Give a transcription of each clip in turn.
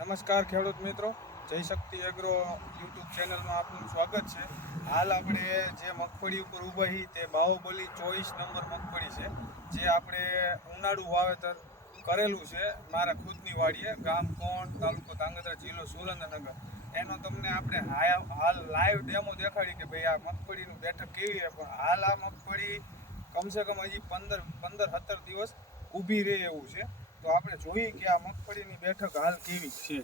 નમસ્કાર ખેડૂત મિત્રો. જય શક્તિ એગ્રો યુટ્યુબ ચેનલમાં આપનું સ્વાગત છે. હાલ આપણે જે મગફળી ઉપર ઊભા તે બાહુબલી ચોવીસ નંબર મગફળી છે. જે આપણે ઉનાળુ વાવેતર કરેલું છે મારા ખુદની વાડીએ, ગામ કોણ, તાલુકો ધાંગધ્રા, જિલ્લો સુરેન્દ્રનગર. એનો તમને આપણે હાલ લાઈવ ડેમો દેખાડી કે ભાઈ આ મગફળીનું બેઠક કેવી છે? પણ હાલ આ મગફળી કમસે કમ હજી પંદર પંદર, સત્તર દિવસ ઊભી રહે એવું છે. તો આપણે જોઈએ કે આ મગફળીની બેઠક હાલ કેવી છે.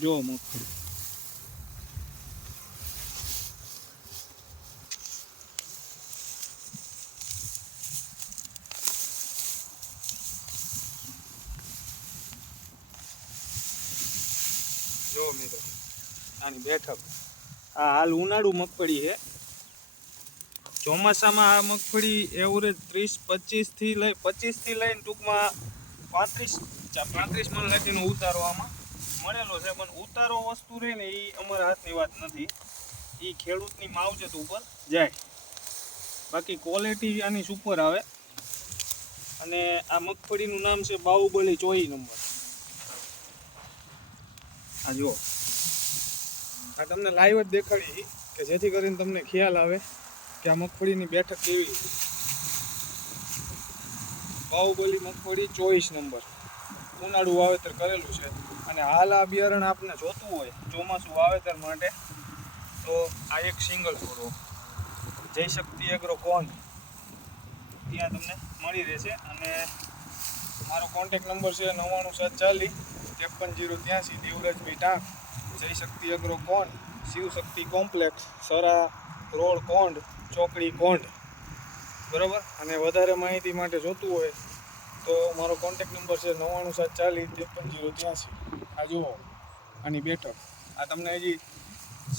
જો મગફળી. જો મિત્રો. આની બેઠક. આ હાલ ઉનાળુ મગફળી છે. ચોમાસામાં આ મગફળી એવરેજ ત્રીસ પચીસથી લઈ પચીસથી લઈને ટૂંકમાં પાંત્રીસ પાંત્રીસ મણ લખીનો ઉતારો આમાં મળેલો છે. પણ ઉતારો વસ્તુ રહે ને એ અમારા હાથની વાત નથી. એ ખેડૂતની માવજત ઉપર જાય. બાકી ક્વોલિટી આની સુપર આવે. અને આ મગફળીનું નામ છે બાહુબલી ચોઈ નંબર. આ જુઓ. આ તમને લાઈવ જ દેખાડી કે જેથી કરીને તમને ખ્યાલ આવે કે આ મગફળીની બેઠક કેવી બાહુબલી મગફળી ચોવીસ નંબર. ઉનાળુ વાવેતર કરેલું છે અને હાલ આ બિયારણ આપને જોતું હોય, ચોમાસું વાવેતર માટે, તો આ એક સિંગલ છોડો. જય શક્તિ એગ્રો કોન ત્યાં તમને મળી રહેશે અને મારો કોન્ટેક નંબર છે નવ્વાણું સાત ચાલીસ, ત્રેપન zero ત્યાંસી, Devrajbhai Tank. Jay Shakti agro Kond, Shivshakti complex, Sara road Kond, ચોકડી કોંડ. બરાબર? અને વધારે માહિતી માટે જોતું હોય તો મારો કોન્ટેક નંબર છે નવ્વાણું સાત ચાલીસ ત્રેપન જીરો ત્યાંસી. આ જુઓ, આની બેઠક. આ તમને હજી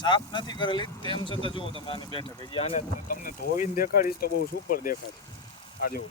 સાફ નથી કરેલી, તેમ છતાં જુઓ તમે આની બેઠક. હજી આને તમને ધોઈને દેખાડીશ તો બહુ સુપર દેખાડે આ જુઓ.